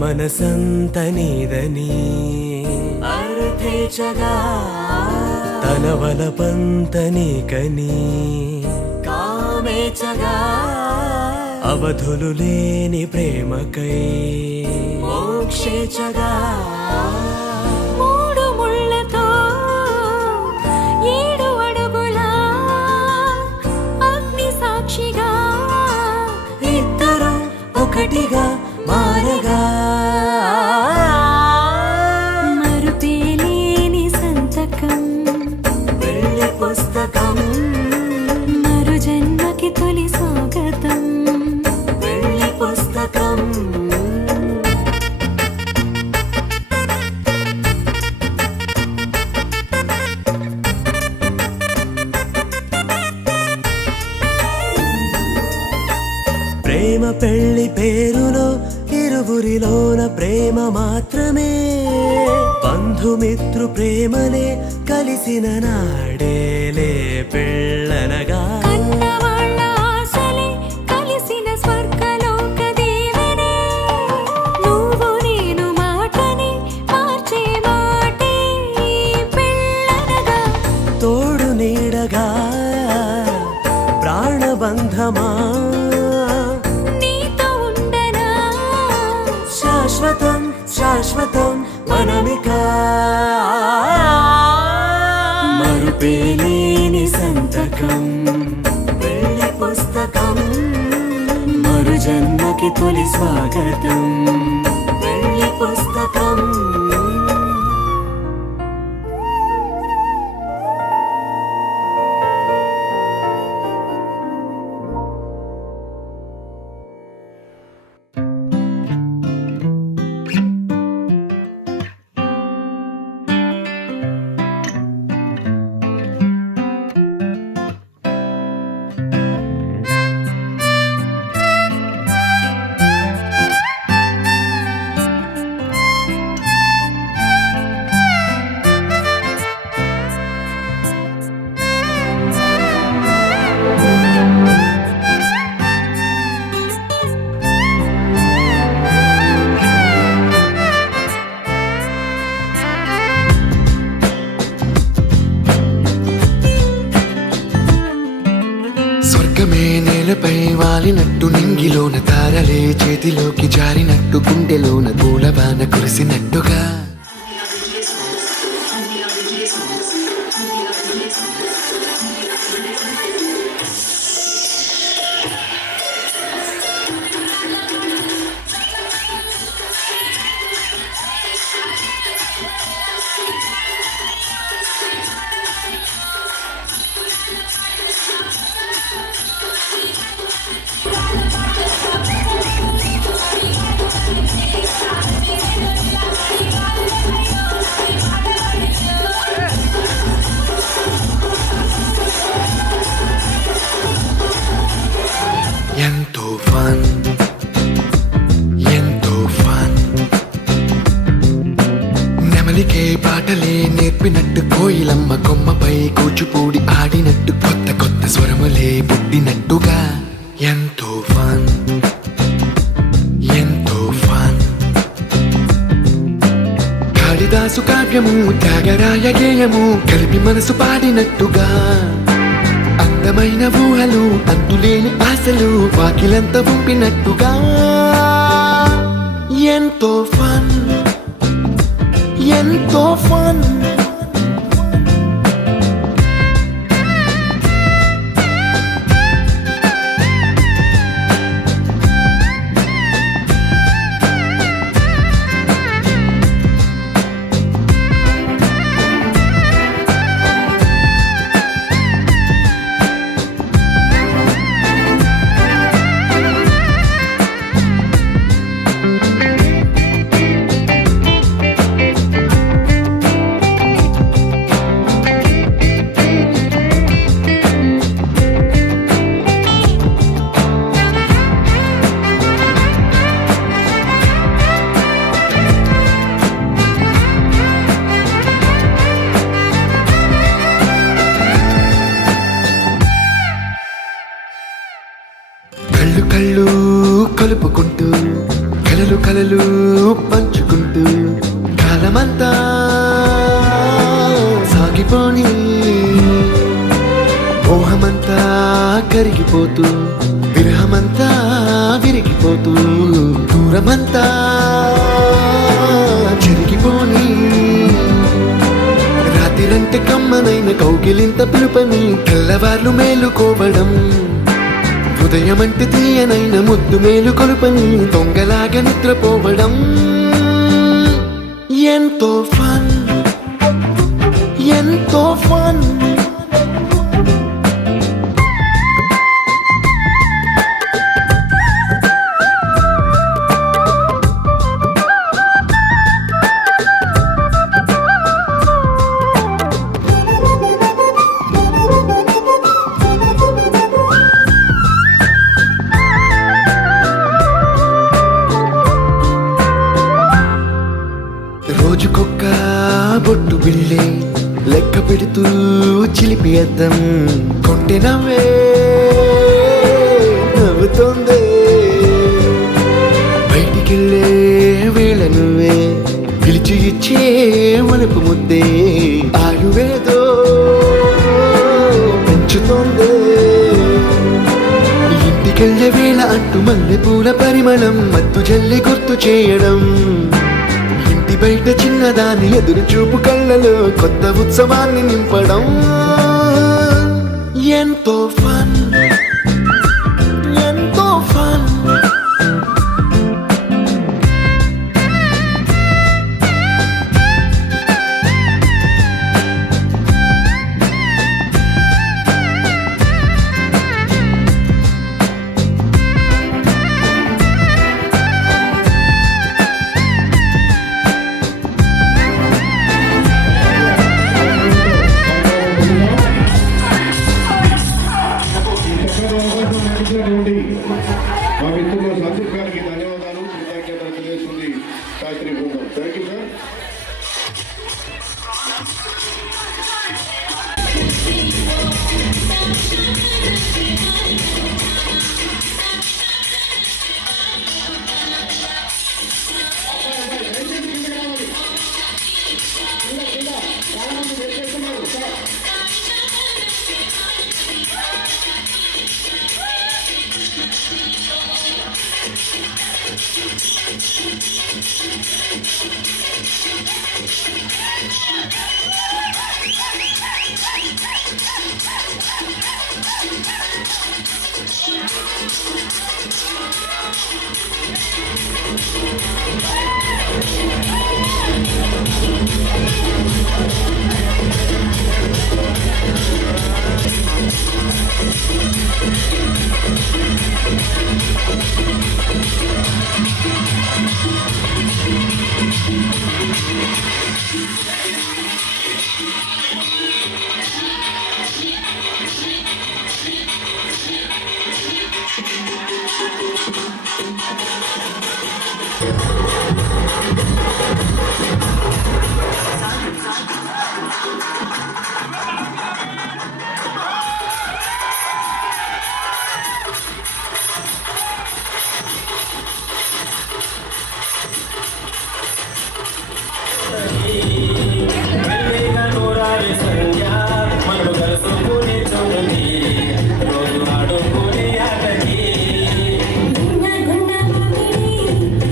మనసంత నీదని అర్థేచగా తన వలపంత నీకని కామేచగా అవధులు లేని ప్రేమకై మోక్షేచగా మూడు ముళ్ళతో 7 అడుగుల అగ్ని సాక్షిగా ఇద్దరు ఒకటిగా మారగా మరుపేలేని సంతకం వెళ్ళి పుస్తకం మరు జన్మకి తొలి స్వాగతం వెళ్ళి పుస్తకం ప్రేమ పెళ్లి పేరులో ఇరువురిలోన ప్రేమ మాత్రమే బంధుమిత్రు ప్రేమలే కలిసిన నాడేలే పెళ్ళనగా కన్నవాళ్ళ ఆశలే కలిసిన స్వర్గలోక దీవెనే నువ్వు నేను మాటని మార్చే మాటే పెళ్ళనగా తోడు నీడగా ప్రాణబంధమా నీతో ఉండనా శాశ్వతం శాశ్వతం మనమిక మరుపేలేని సంతకం వెళ్ళి పుస్తకం మరు జన్మకి తొలి స్వాగతం వెళ్ళి పుస్తకం స్వర్గమే నేలపై వాలినట్టు నింగిలోన తారలే చేతిలోకి జారినట్టు గుండెలోన పూలవాన కురిసినట్టుగా ఎంతో ఫన్ ఎంతో ఫన్ నెమలికే పాటలే నేర్పినట్టు కోయిలమ్మ కొమ్మపై కూచిపూడి ఆడినట్టు కొత్త కొత్త స్వరములే పుట్టినట్టుగా ఎంతో ఫన్ ఎంతో ఫన్ కాళిదాసు కావ్యము త్యాగరాయ గేయము కలిపి మనసు పాడినట్టుగా అందమైన ఊహలు అంతులేని ఆశలు వాకిలంత పంపినట్టుగా ఎంతో ఫన్ ఎంతో ఫన్ కళ్ళు కలుపుకుంటూ కలలు కలలు పంచుకుంటూ కాలమంతా సాగిపోని మోహమంతా కరిగిపోతూ విరహమంతా విరిగిపోతూ దూరమంతా చెరిగిపోని రాత్రిరంటే కమ్మనైన కౌగిలింత పిలుపని తెల్లవార్లు మేలుకోవడం ఉదయమంటే తీయనైన ముద్దు మేలు కొలుపని దొంగలాగా నిద్రపోవడం ఎంతో ఫన్ ఎంతో ఫన్ రోజుకొక్క బొట్టు బిళ్ళే లెక్క పెడుతూ చిలిపి అద్దం కొంటె నవ్వే నవ్వుతోందే బయటికెళ్ళే వేళ నువ్వే పిలిచి ఇచ్చే వలుపు ముద్దే ఆయువేదో పెంచుతోందే ఇంటికెళ్ళే వేళ అంటూ మల్లె పూల పరిమళం మత్తు జల్లి గుర్తు చేయడం బయట చిన్నదాని ఎదురు చూపు కళ్ళలో కొత్త ఉత్సవాన్ని నింపడం ఎంతో ఫన్ ఎంతో ఫన్ మా మిత్రులు సందీప్ గారికి ధన్యవాదాలు కృతజ్ఞతలు తెలియజేస్తుంది గాయత్రి బృందం. Thank you sir. గున్న గున్న మామిడి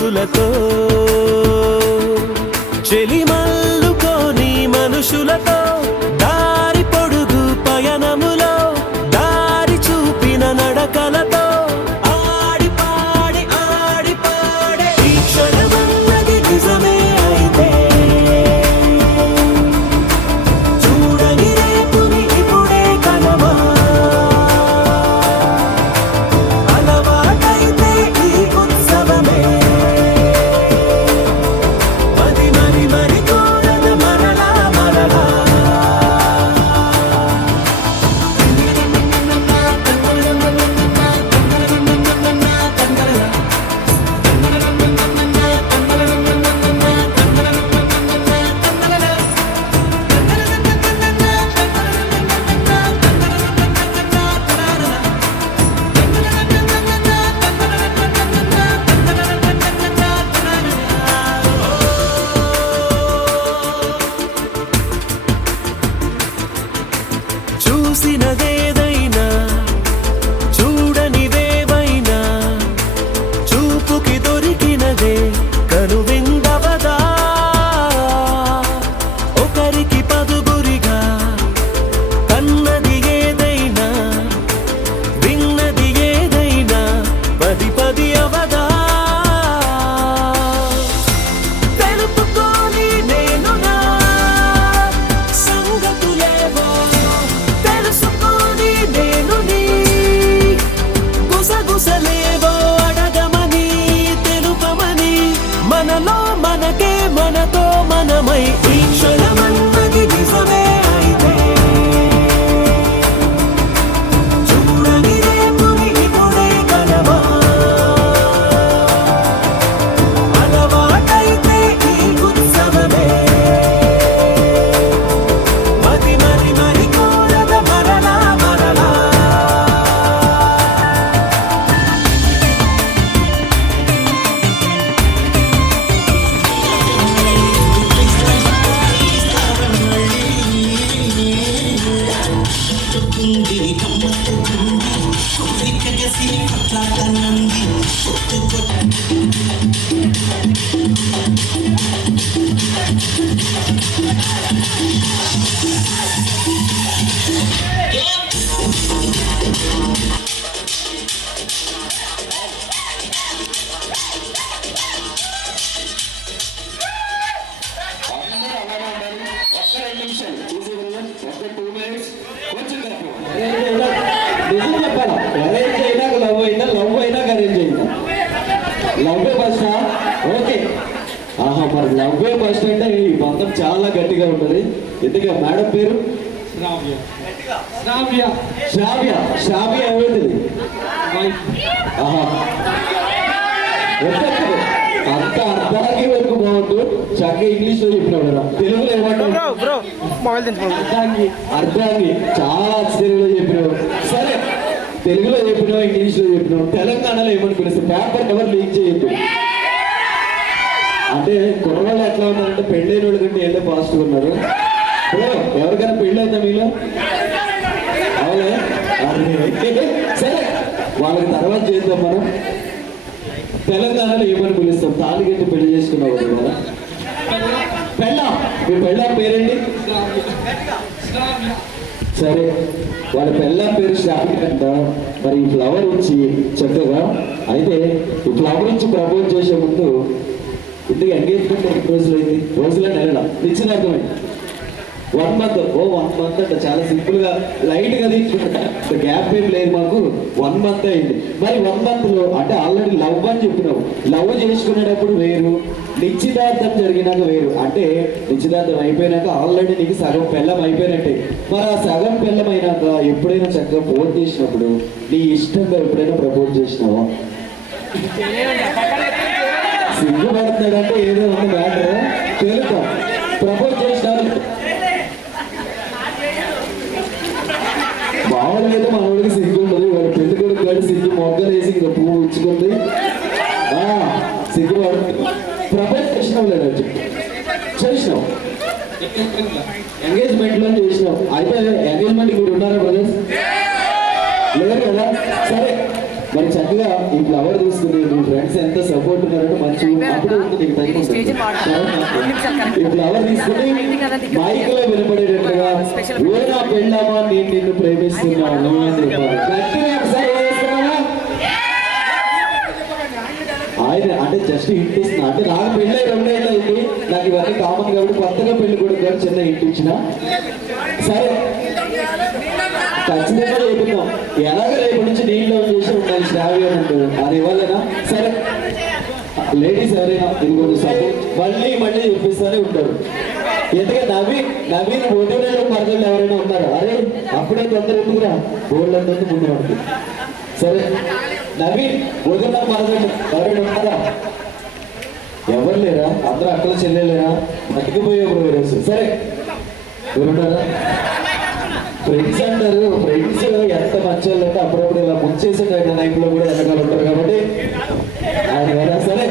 సొగసులతో చెలిమల్లుకోని మనుషులతో దారి పొడుగు పయనములో దారి చూపిన నడకలతో ఆడి పాడి ఈ క్షణమన్నది నిజమే అయితే చూడని రేపుని ఇప్పుడే కలవా అలవాటైతే ఈ ఉత్సవమే మరి కోరద మరలా మరలా చూసినదేదైనా చూడనివేవైనా చూపుకి దొరికినదే కనువిందవదా ఒకరికి పదుగురిగా కన్నది ఏదైనా విన్నది ఏదైనా పది పది అవదా తెలుపుకోని నేను నా సంగతులేవో తెలుసుకొని నేను నీ గుసగుసలేవో అడగమని తెలుపమని మనలో మనకే మనతో మనమై ఈ క్షణమన్నది నిజమే అయితే చూడని రేపుని ఇప్పుడే కలవా అలవాటైతే ఈ ఉత్సవమే మరి కోరద మరలా మరలా నిజం చెప్పాలా అరేంజ్ అయినాక లవ్ అయినా లవ్ అయినాక అరేంజ్ అయినా లవ్వే ఫస్ట్ ఓకే ఆహా మరి లవ్వే ఫస్ట్ అంటే ఈ బంధం చాలా గట్టిగా ఉంటుంది ఎందుకంటే మేడం పేరు శ్రావ్య శ్రావ్య ఏమైతుంది ఆహా ఒక్కొక్కరు అంత అర్థానికి వరకు బాగుంటూ చక్కగా ఇంగ్లీష్ లో చెప్పినాడు తెలుగులో ఏమంటారు అర్థానికి చాలా తెలుగులో చెప్పినావు సరే తెలుగులో చెప్పినావు ఇంగ్లీష్ లో చెప్పినావు తెలంగాణలో ఏమని పిలుస్తారు పేపర్ ఎవరు లీక్ చేయొద్దు అంటే కుర్రవాళ్ళు ఎట్లా ఉన్నారంటే పెళ్ళైన వాళ్ళ కంటే ఏంటో పాజిటివ్ ఉన్నారు ఇప్పుడు ఎవరికైనా పెళ్ళి అవుతా మీలో అవునే సరే వాళ్ళకి తర్వాత చేద్దాం మనం తెలంగాణలో ఏమని పిలుస్తాం తాళి కట్టి పెళ్లి చేసుకున్నావు కదా పెళ్ళ మీ పెళ్ళ పేరేంటి సరే వాళ్ళ పెళ్ళ పేరు శ్రావ్య అంట మరి ఈ ఫ్లవర్ వచ్చి చక్కగా అయితే ఈ ఫ్లవర్ నుంచి ప్రపోజ్ చేసే ముందు ఇంటికి ఎంగేజ్మెంట్ ఎన్ని రోజులు అయింది రోజులే నెలల నిశ్చితార్థమైంది 1 month 1 month అంటే చాలా సింపుల్ గా లైట్ గా తీసుకుంటా గ్యాప్ ఏం లేదు మాకు 1 month అయింది మరి 1 month లో అంటే ఆల్రెడీ లవ్ అని చెప్పినావు లవ్ చేసుకునేటప్పుడు వేరు నిశ్చితార్థం జరిగినాక వేరు అంటే నిశ్చితార్థం అయిపోయినాక ఆల్రెడీ నీకు సగం పెళ్ళం అయిపోయినట్టే మరి ఆ సగం పెళ్ళం అయినాక ఎప్పుడైనా చక్కగా ఫోన్ చేసినప్పుడు నీ ఇష్టంగా ఎప్పుడైనా ప్రపోజ్ చేసినావా సిగ్గుపడుతున్నాడంటే ఏదో ఉంది మ్యాటర్ తెలుసా ప్రపోజ్ చేసినారు మామూలుగా మనోడికి సిగ్గు ఉంటుంది వాడు పెళ్లి కొడుకు కాదు సిగ్గు మొగ్గలు వేసి ఇంకా పువ్వు ఇచ్చుకుంది సిగ్గుపడుతుంది ప్రపోజ్ చేసినావు లేదా చేసినావు ఎంగేజ్మెంట్ లో చేసినావు అయితే ఎంగేజ్మెంట్ మీరు ఉన్నారా బ్రదర్స్ లేరు కదా సరే మరి చక్కగా ఈ ఫ్లవర్ తీసుకుని మీ ఫ్రెండ్స్ ఫ్రెండ్స్ ఎంత సపోర్ట్ ఉన్నారంటే మంచి అప్పుడు ఉంటుంది నీకు టైం ఉంటుంది. ఈ ఫ్లవర్ తీసుకుని మైక్ లో వినపడేటట్టుగా ఓ నా పెళ్ళామా నేను నిన్ను ప్రేమిస్తున్నాను అని చెప్పాలి. గట్టిగా ఒకసారి వేస్తున్నావా? ఆయన అంటే జస్ట్ హింట్ ఇస్తున్నా, అంటే నాకు పెళ్ళి 2 ఏళ్ళు అయింది, నాకు ఇవన్నీ కామన్ కాబట్టి కొత్తగా పెళ్లి కూడా చిన్న హింట్ ఇచ్చిన. సరే ఖచ్చితంగా చెబుతున్నాం, ఎలాగ రేపు నుంచి నీళ్ళు చేసి ఉండాలి శ్రావ్య అంటూ అది ఇవ్వాలేనా? సరే లేడీస్ ఎవరైనా ఇది కొంచెం సపోర్ట్ మళ్ళీ చూపిస్తూనే ఉంటారు. ఎందుకంటే నవీన్ ఓటీలో మరదలు ఎవరైనా ఉన్నారు? అరే అప్పుడే తొందర ఎందుకురా, గోల్డ్ అంతా ముందు పడుతుంది. సరే నవీన్ వదిన మరదలు ఎవరైనా ఉన్నారా? ఎవరు లేరా? అందరూ అక్కల చెల్లెలేరా? బతికిపోయే రోజు. సరే ఎవరున్నారా? ఫ్రెండ్స్ అంటారు, ఫ్రెండ్స్ ఎంత మంచి వాళ్ళు అంటే అప్పుడప్పుడు ఇలా ముంచేసే లైఫ్ లో కూడా వెనకాల ఉంటారు కాబట్టి ఆయన కదా. సరే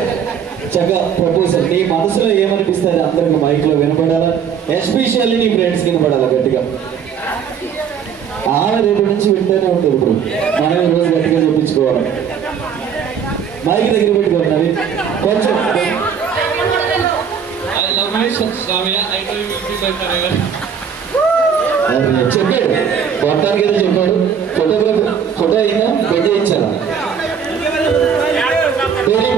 చక్కగా ప్రపోజల్ నీ మనసులో ఏమనిపిస్తుంది అందరికి మైక్ లో వినపడాలా, ఎస్పెషల్లీ నీ ఫ్రెండ్స్ వినపడాలా గట్టిగా. ఆమె రేపు నుంచి వింటూనే ఉంటుంది. ఇప్పుడు మనం ఈ రోజు గట్టిగా చూపించుకోవాలి. మైక్ దగ్గర పెట్టుకోండి అవి కొంచెం. చెప్పాడు మొత్తానికి ఏదో చెప్పాడు. ఫోటో అయినా పెళ్లి చేయించాలా? మరి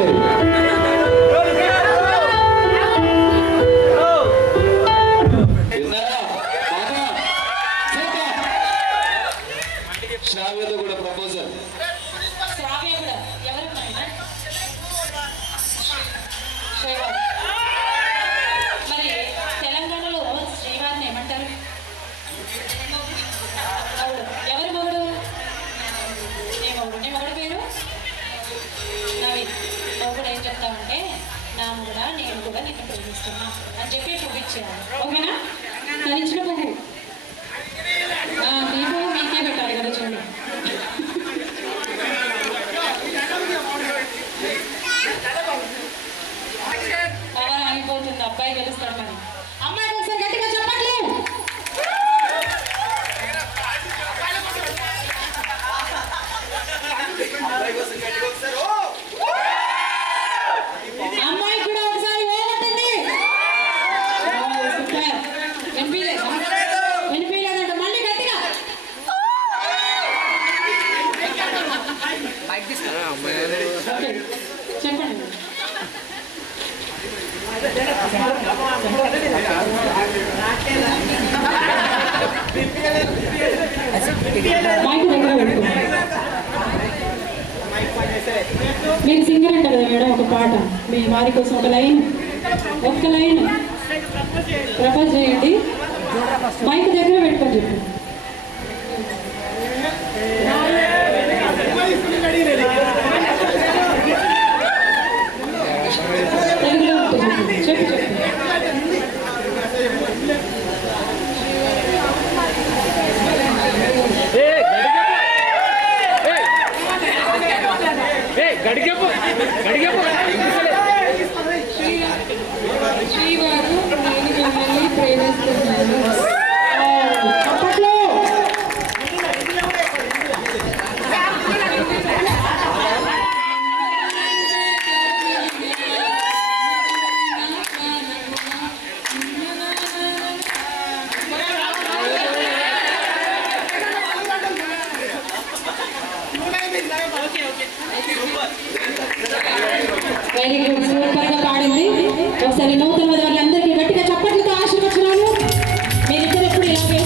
శ్రావ్యతో కూడా ప్రపోజల్. శ్రావ్య కూడా ఎవరు? మరి తెలంగాణలో శ్రీవారిని ఏమంటారు? ఎవరి మొగుడు? నీ మొగుడు పేరు నవీన్. నువ్వు కూడా ఏం చెప్తావంటే నా మొగుడా నేను కూడా నిన్ను ప్రేమిస్తున్నా అని చెప్పి చూపించేయాలి. ఓకేనా? తరించిన పువ్వు మీ పువ్వు మీకే పెట్టాలి కదా. చూడండి పవర్ ఆగిపోతుంది, అబ్బాయి గెలుస్తాడు. మరి అమ్మాయి ఒకసారి గట్టిగా చెప్పండి. అమ్మాయి కూడా ఒకసారి ఓవటండి. వినిపించలేదంట, మళ్ళీ గట్టిగా చెప్పండి. మైక్ దగ్గర పెట్టుకోండి. మీరు సింగర్ అంటారు కదా మేడం, ఒక పాట మీ వారి కోసం ఒక్క లైన్ ప్రపోజ్ చేయండి. మైక్ దగ్గర పెట్టుకొని చెప్పండి. తెలుగులో ఉంటుంది, చెప్పు. శ్రీవారు నేను మిమ్మల్ని ప్రేమిస్తున్నాను. వెరీ గుడ్, సూపర్ గా పాడింది. ఒకసారి నూతన వాళ్ళందరికీ గట్టిగా చప్పట్లతో ఆశీర్వచనాలు. మీరిద్దరు ఎప్పుడు ఇలాగే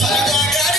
I got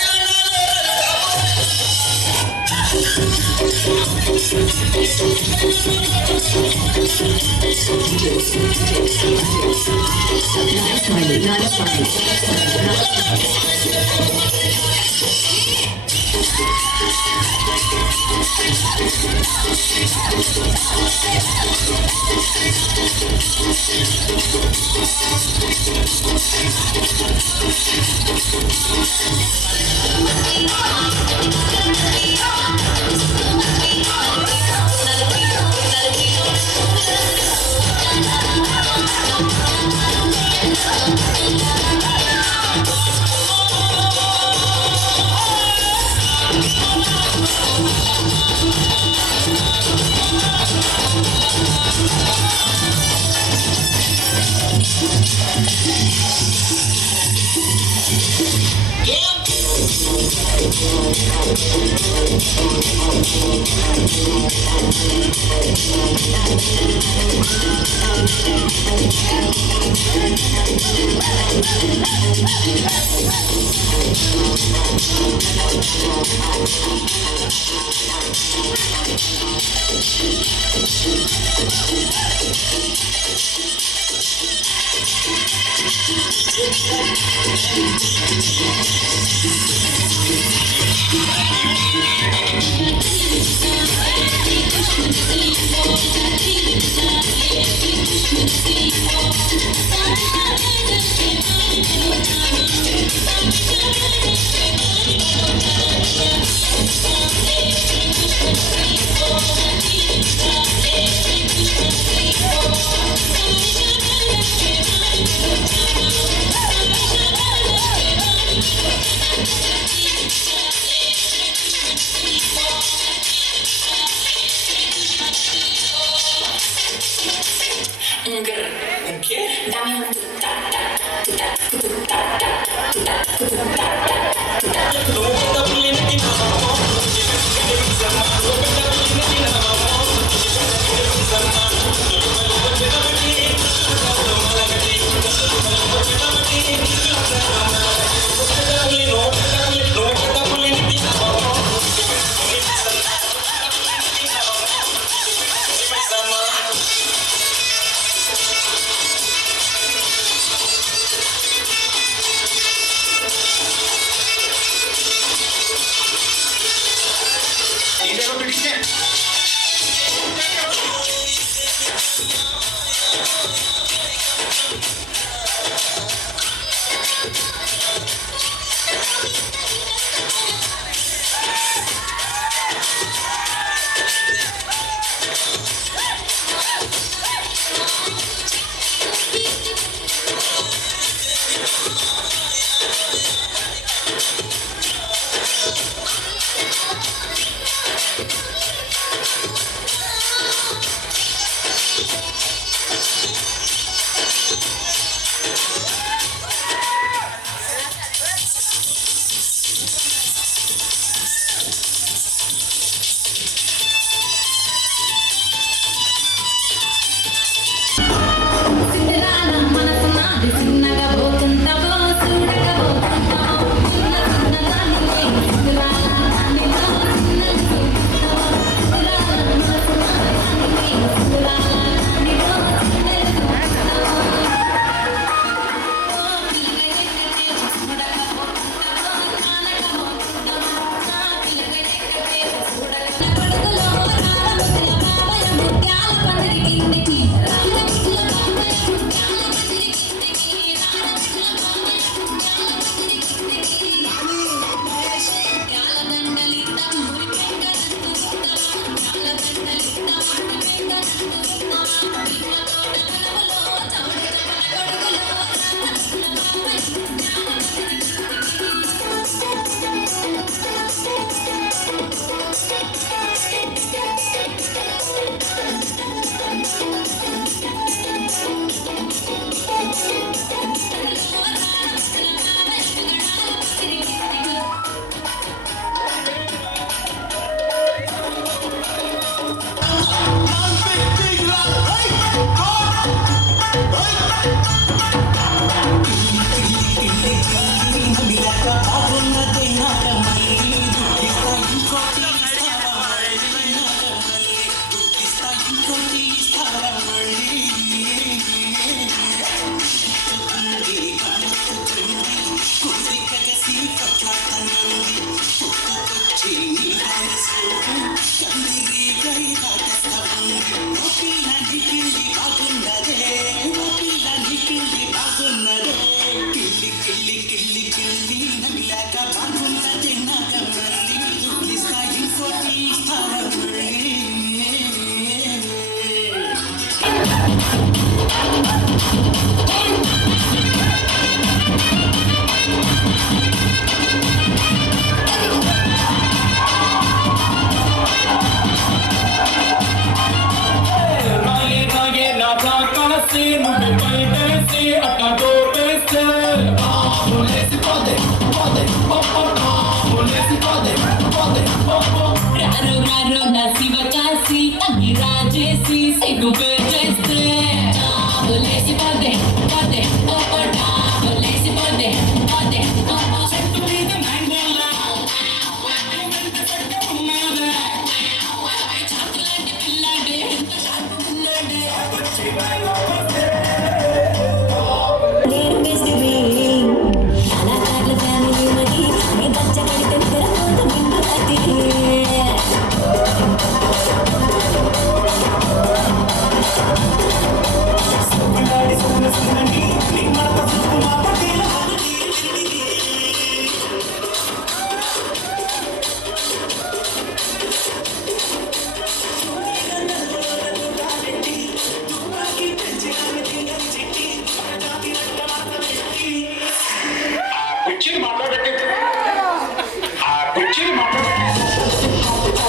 రాయే రాయే రాజా కాసే నువ్వు బయటేసి అట్లా దోపేస్తే బాబులేసి పోదే పోదే పప్ప బాబులేసి పోదే పోదే పప్ప రారు రారు నా శివ కాసి అన్ని రాజేసి సిగ్గు పెట్టేస్తే డాబులేసి పోతే పోతే ఓ డాబులేసి పోతే పోతే ఓ చెట్టు మీద మ్యాంగోలా ఉన్నదే చాకులాంటి పిల్లాడే ఎంత షార్పు పిల్లాడే వచ్చి బయలు వస్తే కళాకారుల ఫ్యామిలీ మరి నీ బచ్చ కడితే నిద్రపోతూ నిండుతుంది సుబ్బిలాడి సున్న సున్నని నీ మాట సుబ్బు మా పటేల కుర్చీని మాట్లాడబెట్టి ఆ కుర్చీని మాట్లాడబెట్టి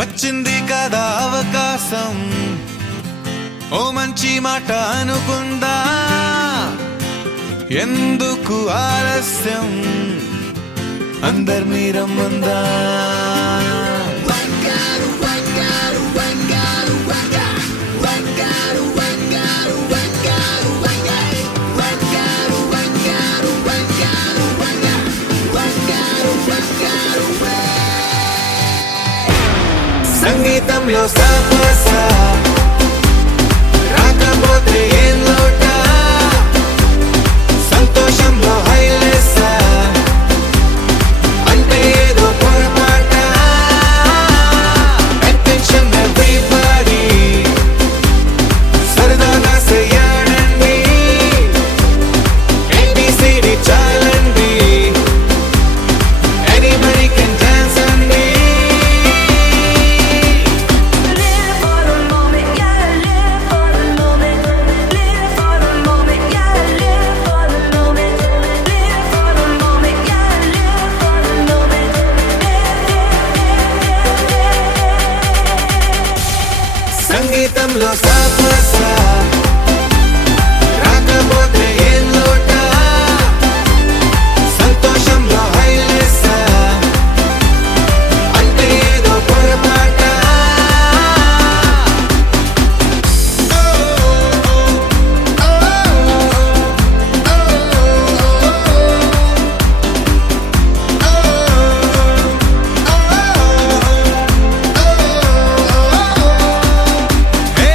వచ్చింది కదా అవకాశం, ఓ మంచి మాట అనుకుందా, ఎందుకు ఆలస్యం, అందరినీ రమ్మందా. సంగీతంలో సాపస రాకపోతే ఏం లోట, సంతోషంలో హైలెస్స అంటే ఏదో పొరపాట. Attention everybody, సరదాగా చెయ్యాడండి, ABCD చాలండి, anybody can dance అండి. Live for the moment, yeah, live for the moment. Live for the moment, yeah, live for the moment. Live for the moment, yeah, live for the moment. సంగీతంలో సాపస రాకపోతే ఏం లోట, సంతోషంలో హైలెస్స అంటే ఏదో పొరపాట. ఏ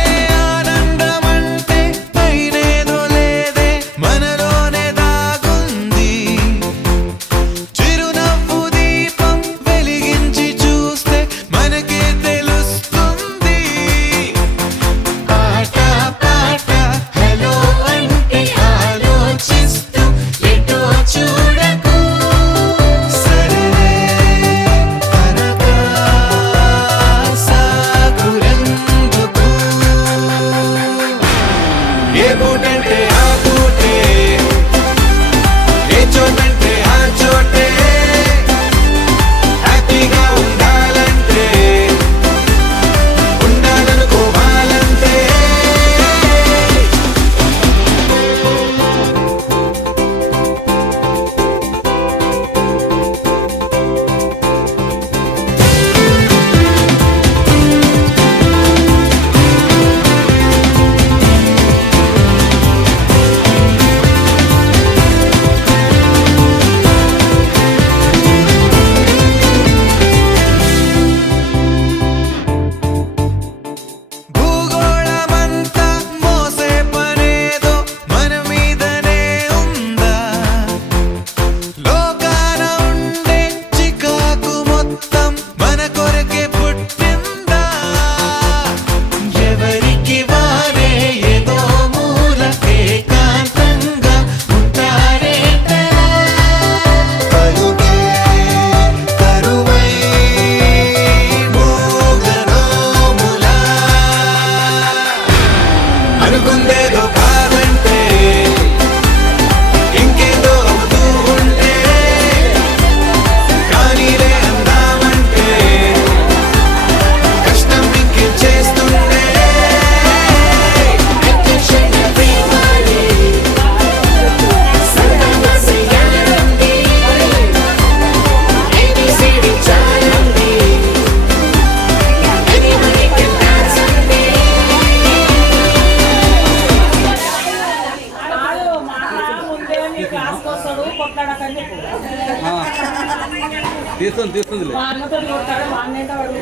తీస్తుంది మా అన్నతో కొడతాడు, మా అన్న ఏంటో వాడు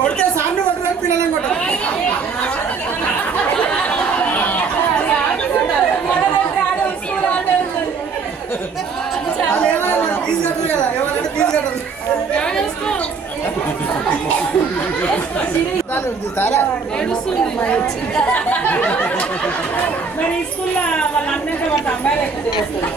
కొడితే సార్లు కొట్టలేదు పిల్లలని కొట్టాలి. వాళ్ళు ఏమన్నా ఫీజు కట్టరు కదా, ఏమన్నా ఫీజు కట్టదు. మరి ఈ స్కూల్లో వాళ్ళ అన్నంటే వాళ్ళ అమ్మాయిలు ఎక్కువ చేస్తారు.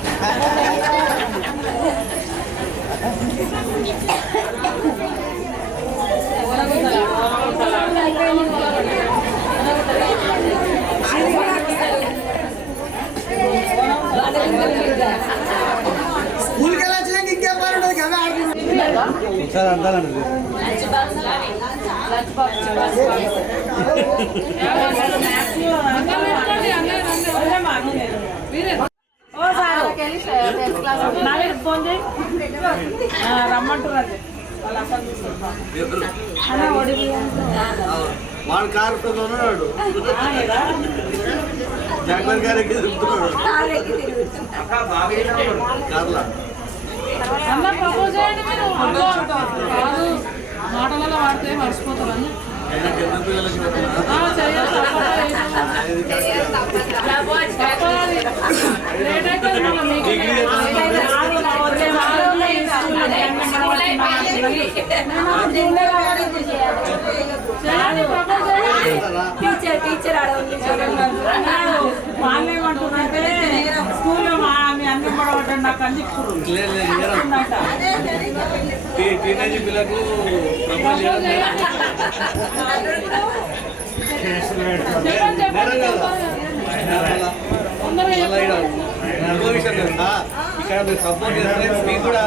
స్కూల్కి వెళ్ళి వచ్చినాక ఇంకేం పని ఉంటుంది కదా ఆడుకుంటారు. ఒకసారి అంటానండి ఫోన్ చేయి రమ్మంటున్నారు వాళ్ళు అసలు వాడు కారు ఉన్నాడు జగన్ గారు ఎక్కి తిరుగుతున్నాడు కార్లా అన్న ప్రపోజ్ చేయండి మీరు మాటలలో వాడితే మర్చిపోతారని టీచర్ వాళ్ళేమంటున్నారంటే స్కూల్లో మీ అన్నం పడవటం నాకు అని చెప్తున్నారు. టీనేజ్ పిల్లలకు ప్రపోజ్ ఇంకో విషయం తెలుసా, ఇక్కడ మీరు సపోర్ట్ చేస్తే మీకు కూడా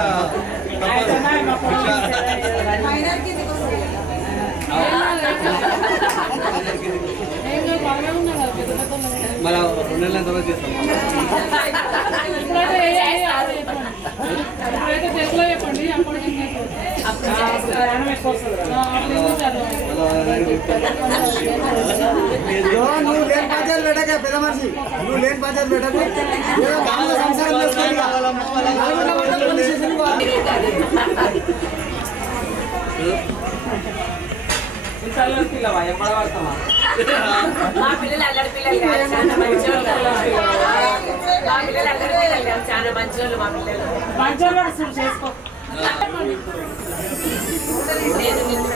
మళ్ళీ 2 నెలల తర్వాత చేస్తాం. తెలుగులో చెప్పండి నువ్వు లేని బాధ్యతలు పెట్టక పెద్ద మనిషి, నువ్వు లేని బాధ్యతలు పెట్టకు. ఏదో కాలంలో సంసారం చేసుకోవాలి పిల్లవా ఎప్పుడు పడతామా మా పిల్లలు అల్లడి పిల్లలు కాదు, చాలా మంచోళ్ళు. మా పిల్లలు అల్లడి పిల్లలు కాదు, చాలా మంచోళ్ళు మా పిల్లలు. మంచోళ్ళు చేసుకో నేను నిన్ను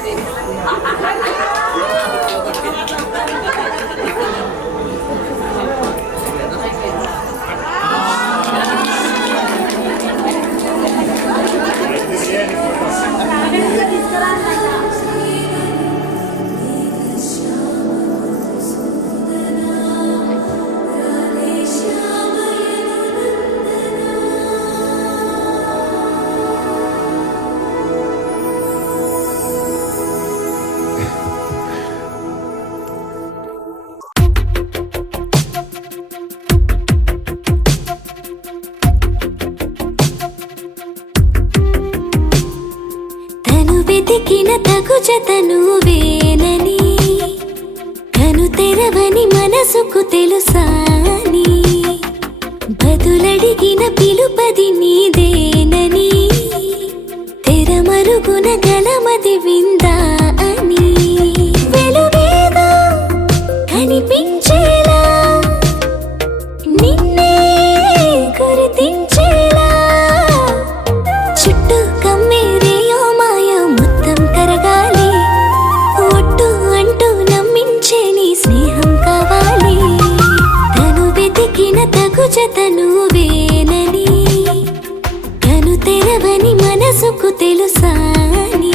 వెతికిన తగు జత నువ్వేనని కను తెరవని మనసుకు తెలుసాని బదులడిగిన పిలుపది నీదేనని తెరమరుగున గలమది విందా అని వెలుగేదో కనిపించేలా నిన్నే గుర్తించేలా చుట్టూ కమ్మేరేయో మాయ మొత్తం కరగాలి ఒట్టు అంటూ నమ్మించే నీ స్నేహం కావాలి తను వెతికిన తగు జత నువ్వేనని కను తెరవని మనసుకు తెలుసాని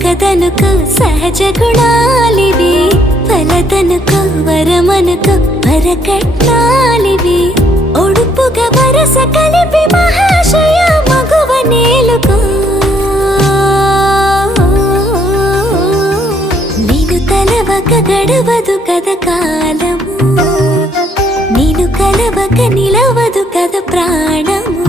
తగదనుకో సహజ గుణాలివి ఫలదనుకో వరమనుకో వరకట్నాలివి ఒడుపుగా వరస కలిపి మహాశయ మగువ నేలుకో నేను తలవక గడవదు కద కాలము నేను కలవక నిలవదు కద ప్రాణము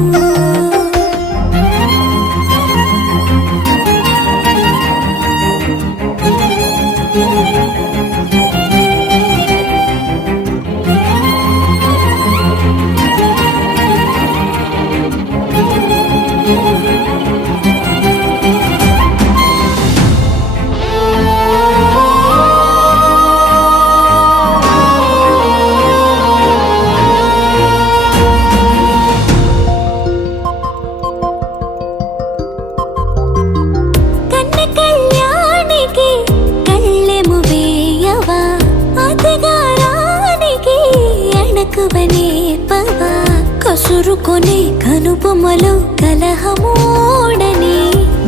కసురుకొనే కనుబొమ్మలో కలహమోడని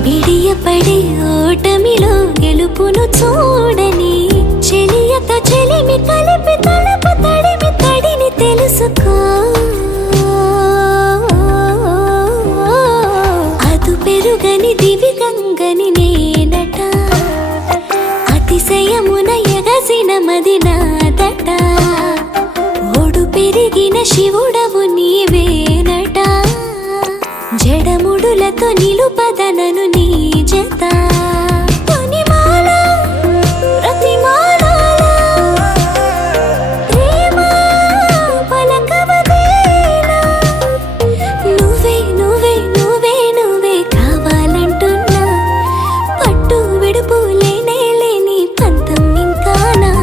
బిడియపడే ఓటమిలో గెలుపును చూడని చెలియత చెలిమి కలిపి తలపు తడిమి తడిని తెలుసుకో అదు పెరుగని దివి గంగని నేనట అతిశయమున ఎగసిన మది నాదట ఓడు పెరిగిన శివుడవు నీవేనట జడముడులతో నిలుపదనను నీ జత తొనిమాల ప్రతిమాలాల ప్రేమ పలకవదేనా నువ్వే నువ్వే నువ్వే నువ్వే కావాలంటున్నా పట్టు విడుపు లేనే లేని పంతం ఇంకానా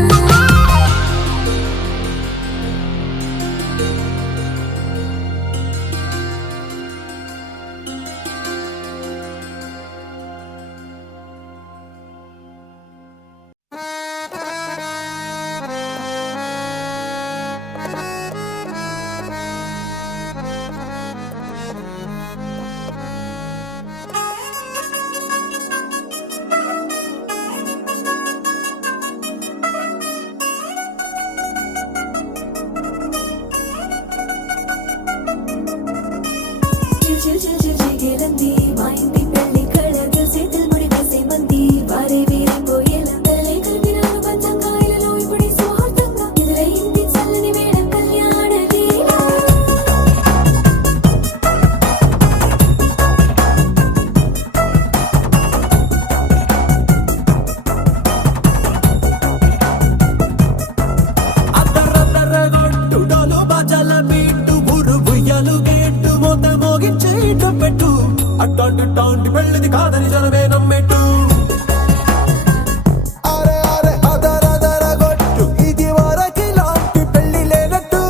అట్టాంటి పెళ్ళిది కాదని జనమే నమ్మెట్టు అరే అరే అదర గొట్టు ఇది వరకి లాంటి పెళ్లి లేనట్టు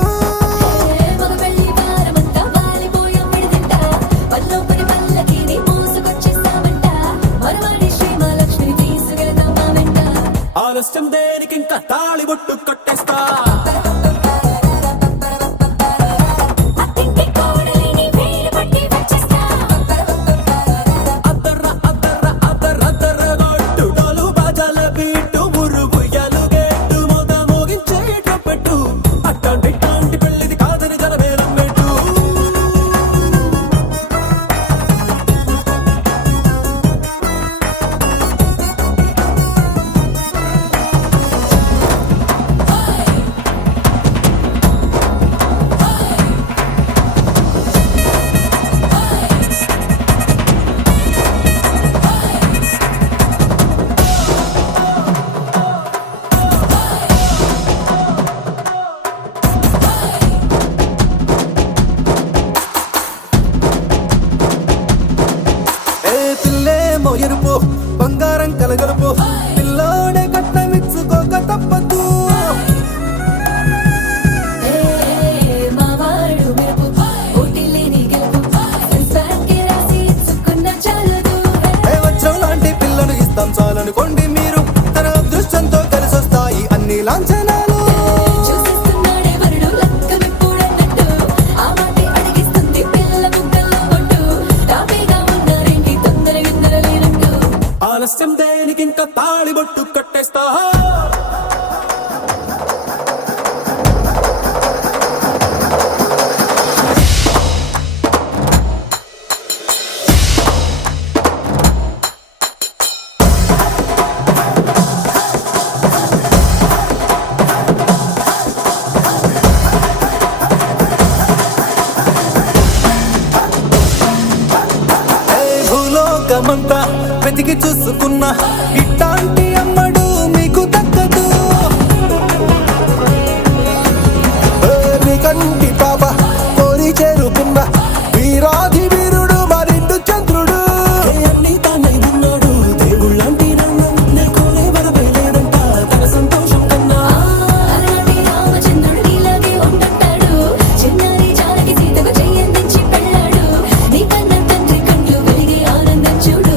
ఆలస్యం దేనికి ఇంకా తాళి బొట్టు కట్టేస్తా ఎరుపు బంగారం కలగలుపు పిల్లోడే కట్టమిచ్చుకోక తప్పదు వచ్చం లాంటి పిల్లను ఇస్తాం చాలనుకోండి మీరు తన అదృష్టంతో కలిసొస్తాయి అన్ని లాంఛనాలు ఆలస్యం ఇంకా తాళిబొట్టు కట్టేస్తా భూలోకమంతా వెతికి చూసుకున్నా ఇట్లాంటి అమ్మడు మీకు దక్కదు కంటి పాప కోరి చేరుకున్న వీరాధి వీరుడు మరిండు చంద్రుడు అన్ని తానై ఉన్నాడు దేవుళ్ళంటి నన్ను కోరే వరవేలేడంట తన సంతోషం కన్నా రామచంద్రుడు నీలాగే ఉంటుంటాడు చిన్నారి జానకి సీతకు చెయ్యందించి పెళ్ళాడు నీ కన్న తండ్రి కండ్లు వెలిగి ఆనందం చూడు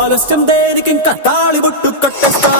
ఆలస్యం దేనికి ఇంకా తాళిబొట్టు కట్టేస్తా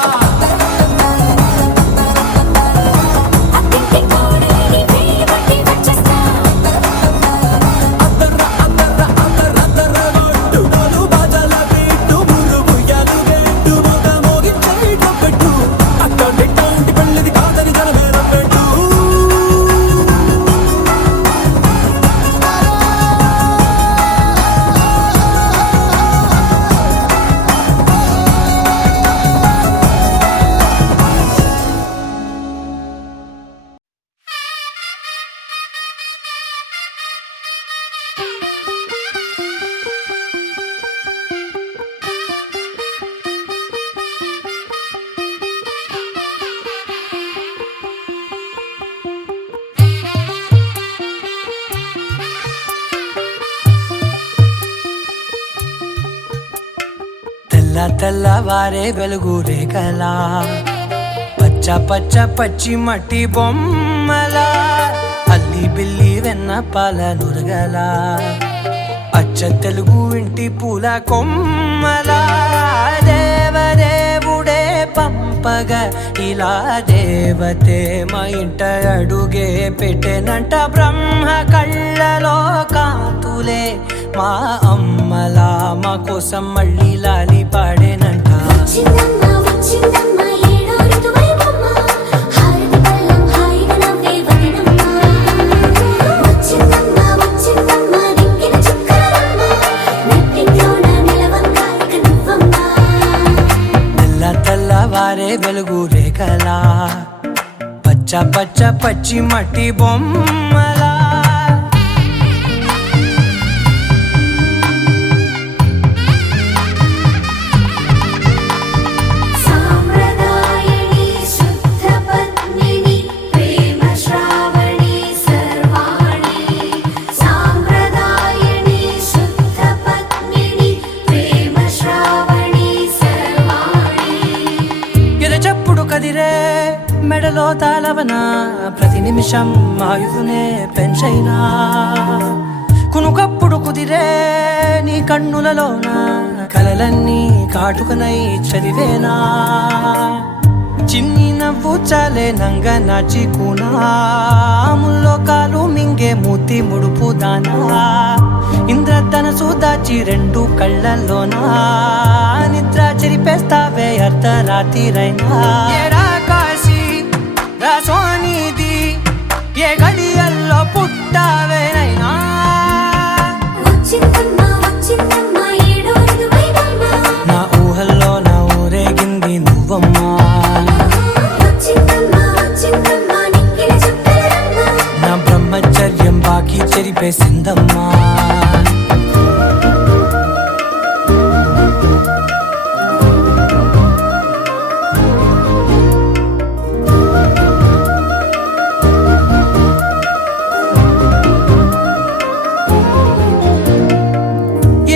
తెల్లవారే వెలుగు రేఖలా పచ్చ పచ్చ పచ్చి మట్టి బొమ్మలా అల్లి బిల్లి వెన్న పాల నురగలా అచ్చ తెలుగు ఇంటి పూల కొమ్మలా దేవదేవుడే పంపగా ఇలా దేవతే మా ఇంట అడుగే పెట్టెనంట బ్రహ్మ కళ్ళలో కాంతులే మా అమ్మలా మా కోసం మళ్ళీ లాలి పాడేనంట వచ్చిందమ్మా వచ్చిందమ్మా ఏడో ఋతువైవమ్మా హారతి పళ్ళం హాయిగా నవ్వే వదినమ్మా వచ్చిందమ్మా వచ్చిందమ్మా దిక్కిన చుక్కలమ్మా నెట్టింట్లోన నిలవంగా ఇక నువ్వమ్మా తెల్లవారే వెలుగు రేఖలా పచ్చ పచ్చ పచ్చి మట్టి బొమ్మలా సాంప్రదాయని శుద్ధ పద్మిని ప్రేమ శ్రావణి సర్వాణి సాంప్రదాయని శుద్ధ పద్మిని ప్రేమ శ్రావణి సర్వాణి ఎరచప్పుడు కదిరే మెడలో తాళవన ప్రతి నిమిషం ఆయువునే పెంచైనా కునుకప్పుడు కుదిరే నీ కన్నులలోన కలలన్నీ కాటుకనై చదివేనా చిన్ని నవ్వు చాలే నంగ నాచి కూనాముల్లో కాలు మింగే మూతి ముడుపు దానా ఇంద్రధనసు దాచి రెండు కళ్ళల్లోనా నిద్ర చెరిపేస్తావే అర్ధరాత్రిరైనా ఏరా కాశీ రా సోనిది ఏ గడియల్లో పుట్టావేనైనా వచ్చిందమ్మా వచ్చిందమ్మా ఏడో ఋతువైవమ్మా నా ఊహల్లో నా ఊరేగింది నువ్వమ్మా వచ్చిందమ్మా వచ్చిందమ్మా నిక్కిన చుక్కలమ్మా నా బ్రహ్మచర్యం బాకీ చెరిపేసిందమ్మా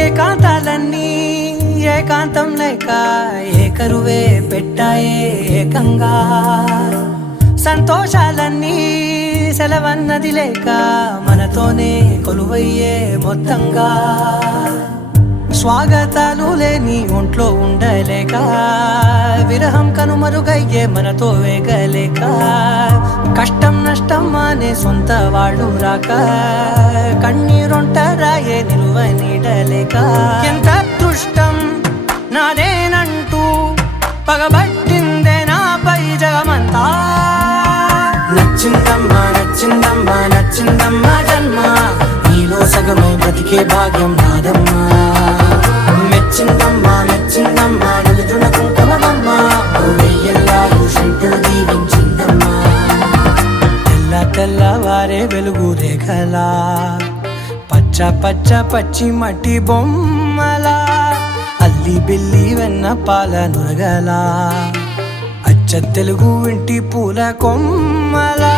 ఏకాంతాలన్నీ ఏకాంతం లేక ఏకరువే పెట్టాయే ఏకంగా సంతోషాలన్నీ సెలవన్నది లేక మనతోనే కొలువయ్యే మొత్తంగా స్వాగతాలు లేని ఒంట్లో ఉండలేక విరహం కనుమరుగయ్యే మనతో వేగలేక కష్టం నష్టం అనే సొంత వాడు రాక కన్నీరొంటరాయే నిలువ నీడలేక ఎంత అదృష్టం నాదేనంటూ పలికే భాగ్యం నాదమ్మా. మెచ్చిందమ్మా మెచ్చిందమ్మా నలుదున కుంకుమమ్మా, వెయ్యల్లాలు శంకరు దీవించిందమ్మా. తెల్ల తెల్లవారే వెలుగు రేఖలా, పచ్చ పచ్చ పచ్చి మట్టి బొమ్మలా, అల్లి బిల్లి వెన్న పాల నురగలా, అచ్చ తెలుగు ఇంటి పూల కొమ్మలా.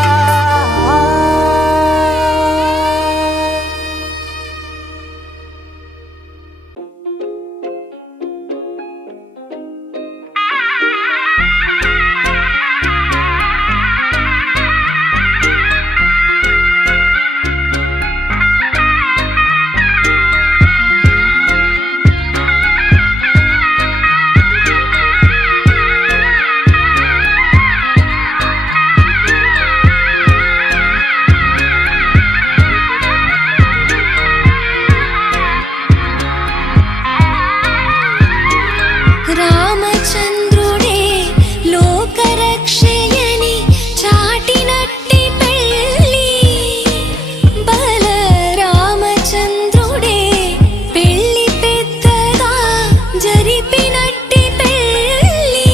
రామచంద్రుడే లోకరక్షయని చాటినట్టి పెళ్ళి, బల రామచంద్రుడే పెళ్ళి పెద్దగా జరిపినట్టి పెళ్ళి.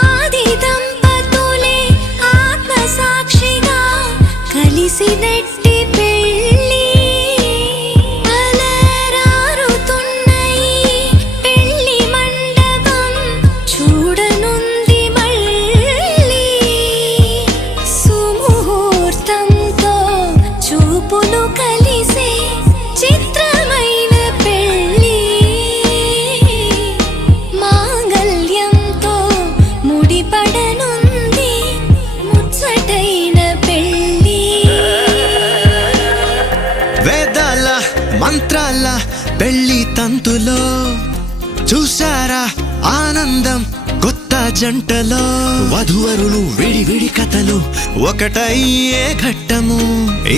ఆది దంపతులే ఆత్మసాక్షిగా కలిసినట్టి పెళ్ళి. మంత్రాల పెళ్లి తంతులో చూసారా ఆనందం కొత్త జంటలో. వధువరులు విడి విడి కథలు ఒకటయ్యే ఘట్టము,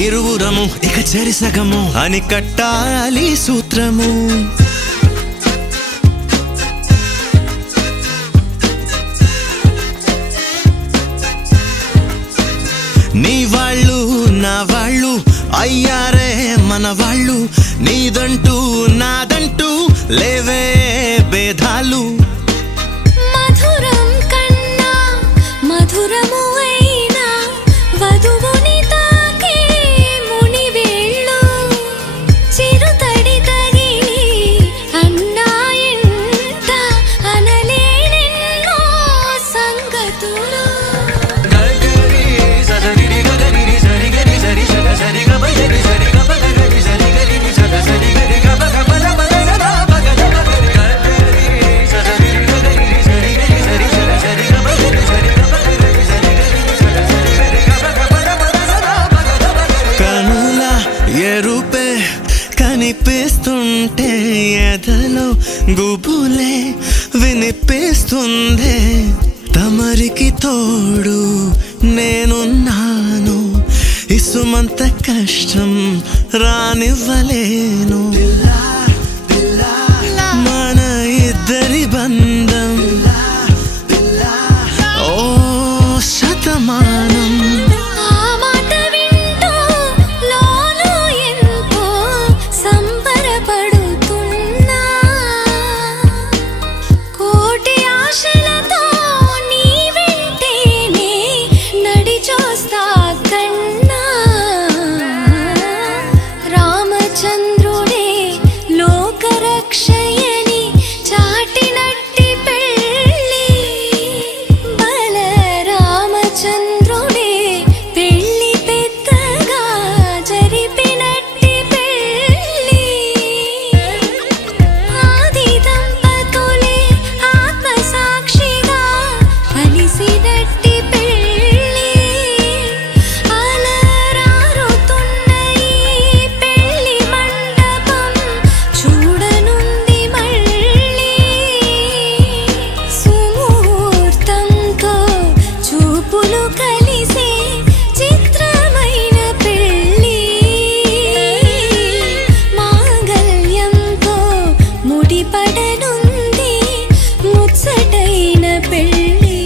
ఇరువురము ఇక చెరిసగము అని కట్టాలి సూత్రము. నీ వాళ్ళు నా వాళ్ళు అయ్యారే మన వాళ్ళు, నీదంటూ నాదంటూ లేవే భేదాలు. మధురం కన్నా మధురము అయినా వధువుని తాకే ముని వేళ్ళు, చిరుతడి తగిలి అన్నాయంట అనలేనెన్నో సంగతులు. కనుల ఎరుపే కనిపిస్తుంటే ఎదలో గుబులే వినిపిస్తుందే. తమరికి తోడు నేనున్నాను, ఇసుమంత కష్టం రానివ్వలేను. మన ఇద్దరి బంధం ఓ శతమానం. ఆ మాట వింటూ లోలో ఎంతో సంబరపడుతున్నా, కోటి ఆశలతో నీ వెంటేనే నడిచొస్తా కన్నా. రామచంద్రుడే లోకరక్షయని చాటినట్టి పెళ్ళి, బల రామచంద్రుడే పెళ్ళి పెద్దగా జరిపినట్టి పెళ్ళి. ఆది దంపతులే ఆత్మసాక్షిగా కలిసినట్టి పెళ్ళి. అలరారుతున్న ఈ పెళ్ళి మండపం చూడనుంది మళ్ళీ. సుముహూర్తంతో చూపులు కలిసే చిత్రమైన పెళ్ళి, మాంగళ్యంతో ముడిపడనుంది ముచ్చటైన పెళ్ళి.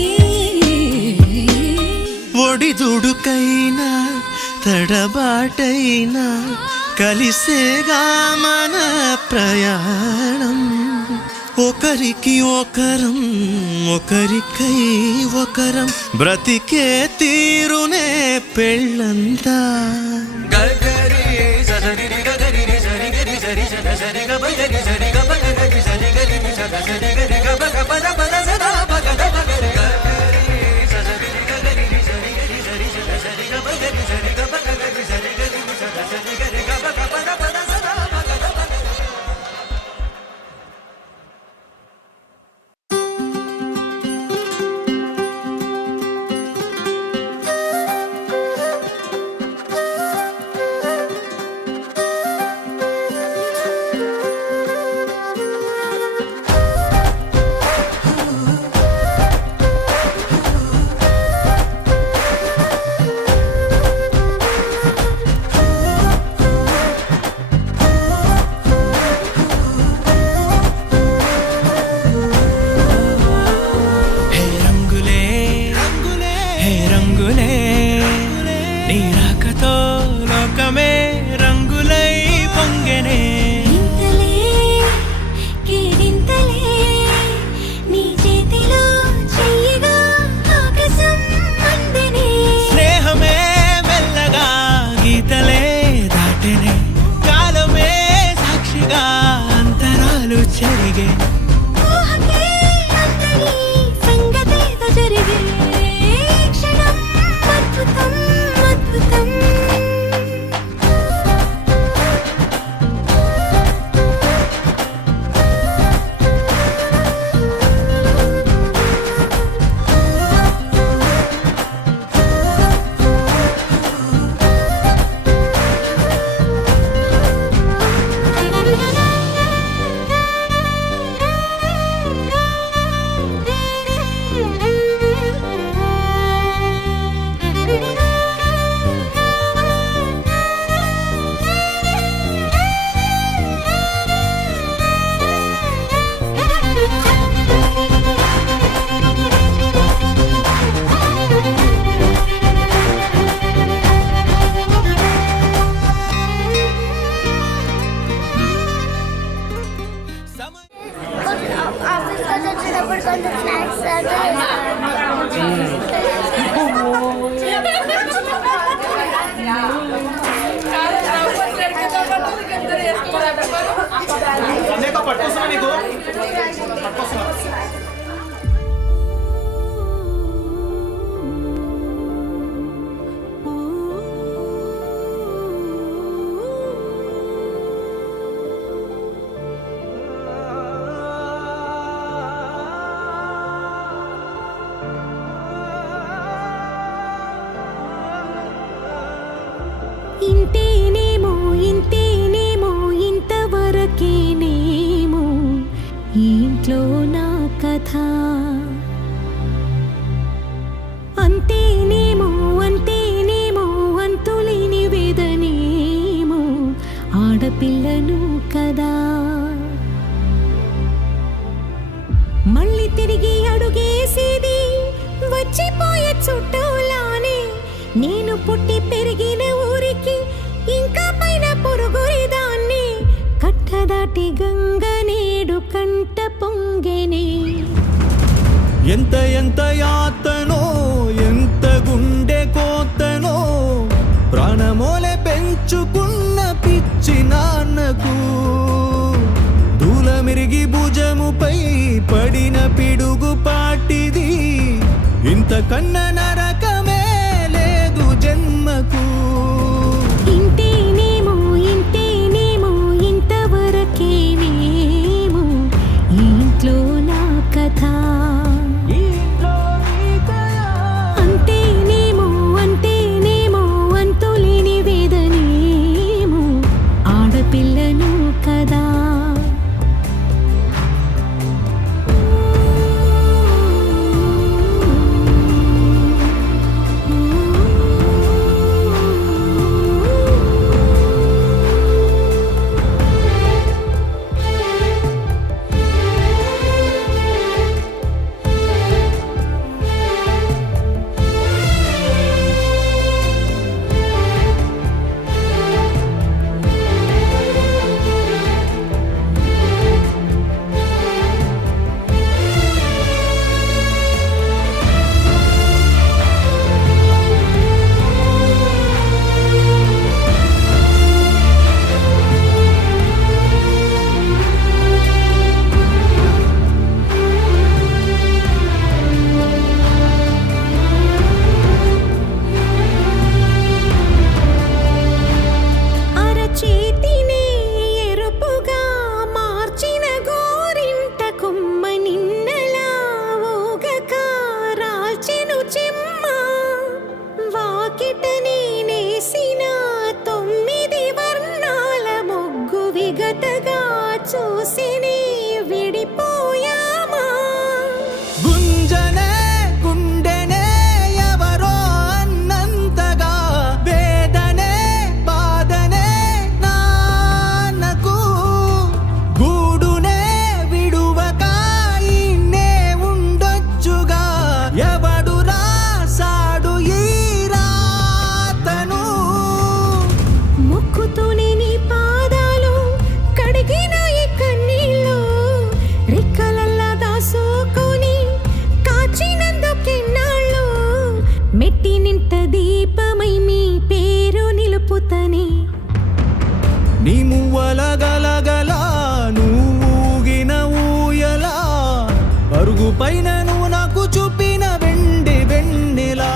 ఒడిదుడుకైనా తడబాటైనా కలిసేగా మన ప్రయాణం ఒకరికి ఒకరం ఒకరికై ఒకరం బ్రతికే తీరునే పెళ్ళంతా గగరి సరి గగరి సరి గరి సరి సరి గబగరి సరి గబగరి సరి గరి సరి గరి గబగ పద పద సదా పగద పగరి గగరి సరి గగరి సరి గరి సరి సరి గబగరి సరి గబగరి సరి గరి సరి గరి గబగ పద పద సదా పగద పగరి ఇంతేనేమో ఇంతేనేమో ఇంతవరకేనేమో ఈ ఇంట్లో నా కథ అంతేనేమో అంతేనేమో అంతులేని వేదనేమో ఆడపిల్లను కదా మళ్ళీ తిరిగి అడుగేసేది వచ్చిపోయే చుట్టూలానే నేను పుట్టి పెరిగిన ఊరికి ఇంకా పైన పొరుగురిదాన్ని కట్టదాటి గంగ నేడు కంట పొంగెనే ఎంత ఎంత యాతనో ఎంత గుండె కోతనో ప్రాణమోలే పెంచుకున్న పిచ్చి నాన్నకు దూలమిరిగి భుజముపై పడిన పిడుగు పాటిది ఇంతకన్న నరకమే లేదు జన్మకు ఇంతేనేమో ఇంతేనేమో ఇంతవరకేనేమో ఈ ఇంట్లో నా కథ అంతేనేమో అంతేనేమో అంతులేని వేదనేమో ఆడపిల్లను కదా ఎగతగా చూసి నీ విడిపోయామా గుంజనే గుండెనే ఎవరో అన్నంతగా వేదనే బాధనే నాన్నకు గూడునే విడువక ఇన్నే ఉండొచ్చుగా ఎవడు రాసాడు ఈ రాతను మొక్కుతూనే నీ పాదాలు కడిగిన ఈ కన్నీళ్ళు రెక్కలల్లా దాసుకొని కాచినందుకెన్నాళ్ళు మెట్టి నింట దీపమై మీ పేరు నిలుపుతని నీ మువ్వల గలగల నువ్వుగిన ఊయలా పరుగు పైన నువ్వు నాకు చూపిన వెండి వెన్నెలా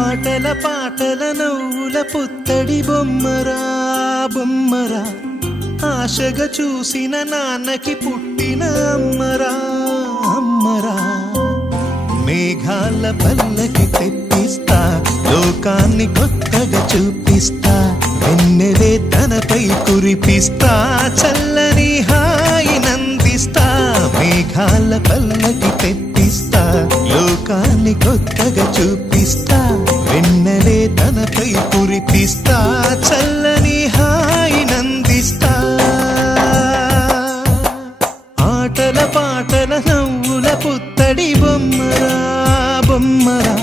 ఆటల పాటల నవ్వుల పుత్తడి బొమ్మరా బొమ్మరా ఆశగా చూసిన నాన్నకి పుట్టిన అమ్మరా అమ్మరా మేఘాల పల్లకి తెప్పిస్తా లోకాన్ని కొత్తగా చూపిస్తా వెన్నెలే తనపై కురిపిస్తా చల్లని హాయి నందిస్తా మేఘాల పల్లకి తెప్పిస్తా లోకాన్ని కొత్తగా చూపిస్తా వెన్నెలే తనపై కురిపిస్తా చల్లని హాయి నందిస్తా ఆటల పాటల నవ్వుల పుత్తడి బొమ్మరా బొమ్మరా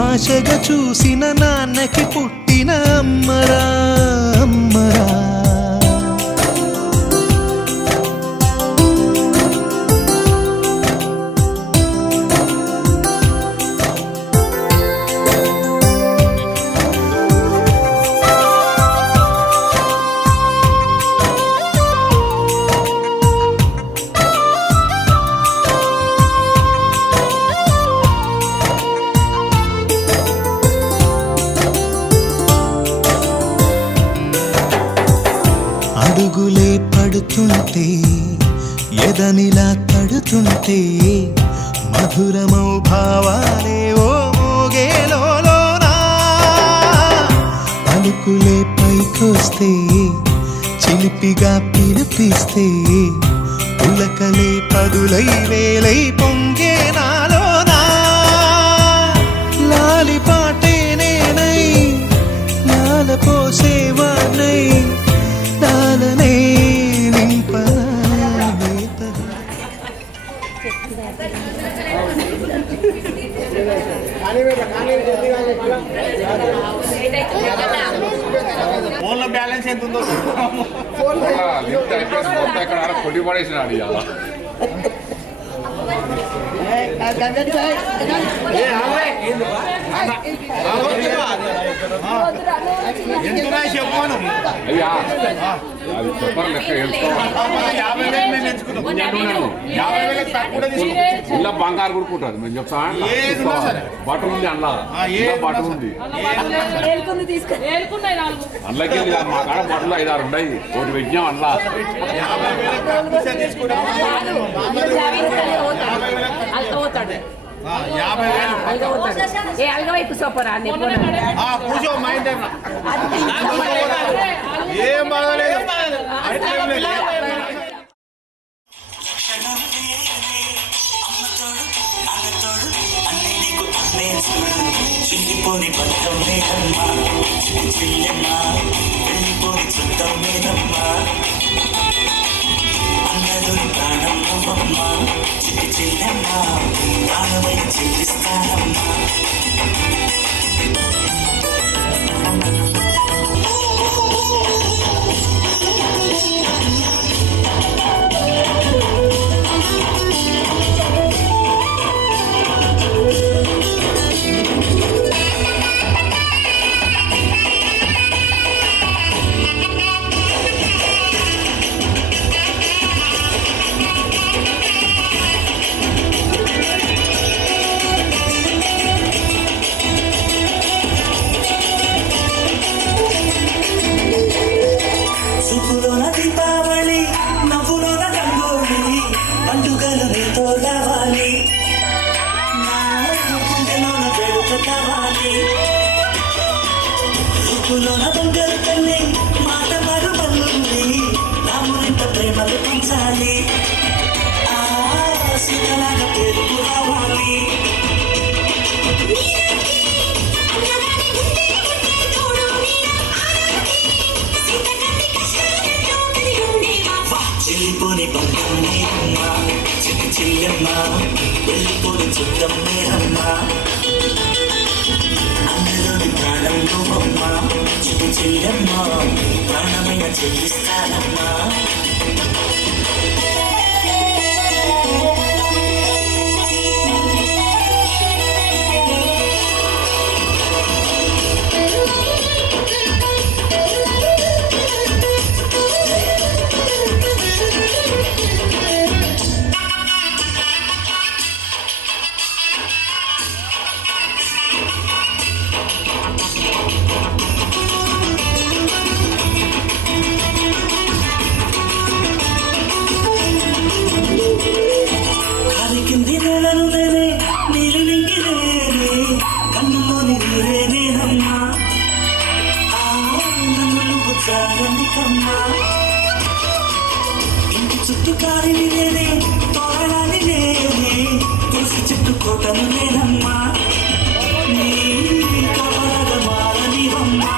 ఆశగా చూసిన నాన్నకి పుట్టిన అమ్మరా అమ్మరా అడుగులే పడుతుంటే ఎదనిలా తడుతుంటే మధురమౌ భావాలే ఓ మోగేలోనా పలుకులే పైకొస్తే చిలిపిగా పిలిపిస్తే పులకలే పదులై వేలై పొంగే నాలోనా లాలి పాటే నేనై లాల పోసేవాణ్ణై లాలనే నింపనా ఫోన్లో బ్యాలెన్స్ ఎంత ఉందో కొట్టి పడేసినాడు ఇవాళ ఎంత చెప్పాను అయ్యా అది చెప్పాలి లెక్క ఇలా బంగారు కొడుకుంటుంది మేము చెప్తా బట్టలు ఉంది అందులో బట్టలు ఉంది అందులోకి మా కాడ బట్టలు 5-6 ఉన్నాయి ఒకటి వెజ్ఞం అందులో కూర్చో మా ఇంటి ఏం బాగాలేదు చిల్లిపోని బంధం లేదమ్మా చిల్లెమ్మా వెళ్ళిపోని చుట్టం లేదమ్మా అందరూ ప్రాణం నువ్వమ్మా చిల్లెమ్మా ప్రాణమై చెల్లిస్తానమ్మా పలుకులోన బంగారు తల్లి మాట మరుమల్లి రామునింత ప్రేమలు పంచాలి ఆ సీతలాగా పేరుకు రావాలి చెల్లిపోని బంధం నేనమ్మా చిట్టి చెల్లెమ్మ వెళ్ళిపోని చుట్టం నేనమ్మా అందులోని ప్రాణం నువ్వమ్మా చిట్టి చెల్లెమ్మ ప్రాణమైన చెల్లిస్తానమ్మా కాలికింది నేలను నేనే నీలి నింగి నేనే కన్నులోని నీరే నేనమ్మా నన్ను నువ్వు చాలనికమ్మా ఇంటి చుట్టూ కాలిని నేనే తోరణాన్ని నేనే తులసి చెట్టు కోటను నేనమ్మా నీ కవలగ మారనివమ్మా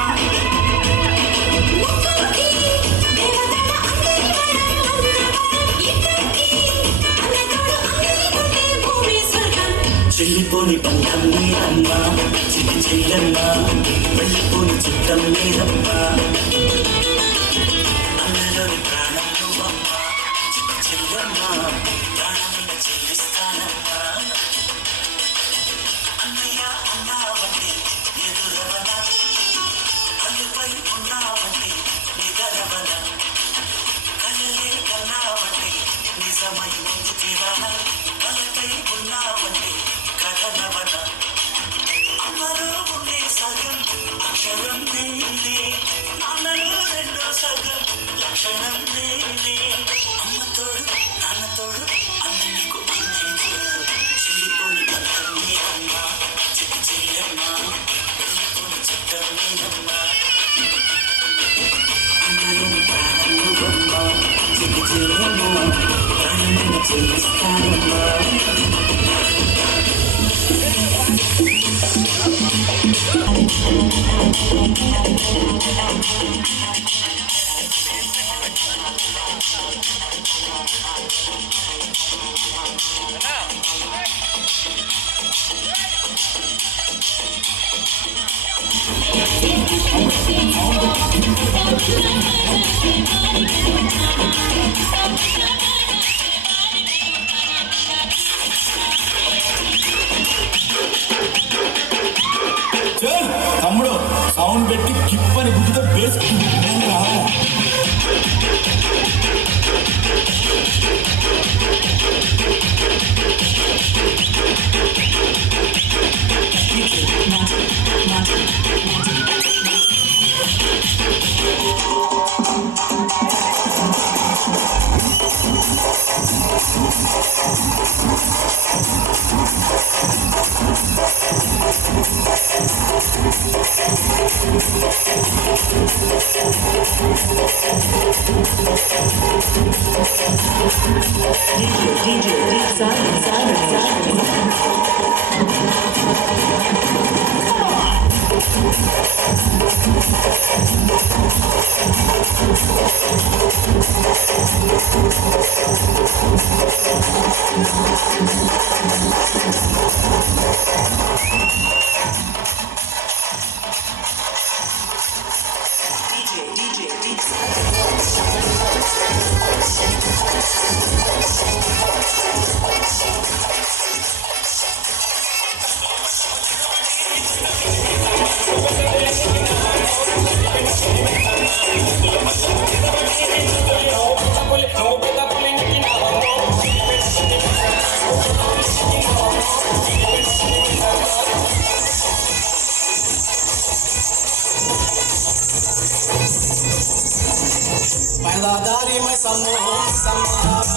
చెల్లిపోని బంధం మీరమ్మా చిట్టి చెల్లెమ్మ వెళ్ళిపోని చుట్టం మీరమ్మా అన్నలోని ప్రాణం నువ్వమ్మా చిట్టి చెల్లెమ్మ ప్రాణమైన చెల్లిస్తానమ్మా అన్నయ్య అన్నావంటే ఎదురవన అల్లుపై ఉన్నావంటే నిగరవన కలలే కన్నావంటే నిజమై ముందుకి రాన కలకై ఉన్నావంటే కథనవన అమ్మలో ఉండే సగం అక్షరం నేనే నాన్నలో రెండో సగం లక్షణం నేనే అమ్మ తోడు నాన్న తోడు అన్న నీకు అన్నీ తోడు చెల్లిపోని బంధం నేనమ్మ చిట్టి చెల్లెమ్మ వెళ్ళిపోని చుట్టం నేనమ్మ అన్నలోని ప్రాణం నువ్వమ్మ చిట్టి చెల్లెమ్మ ప్రాణమైన చెల్లిస్తానమ్మా తమ్ముడు సౌండ్ పెట్టి కిప్పని గుడ్డుతో వేసుకుంటా पैदादारी में समो समा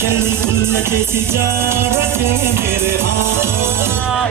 जल्दी खुल जैसी जा रखे मेरे हाथ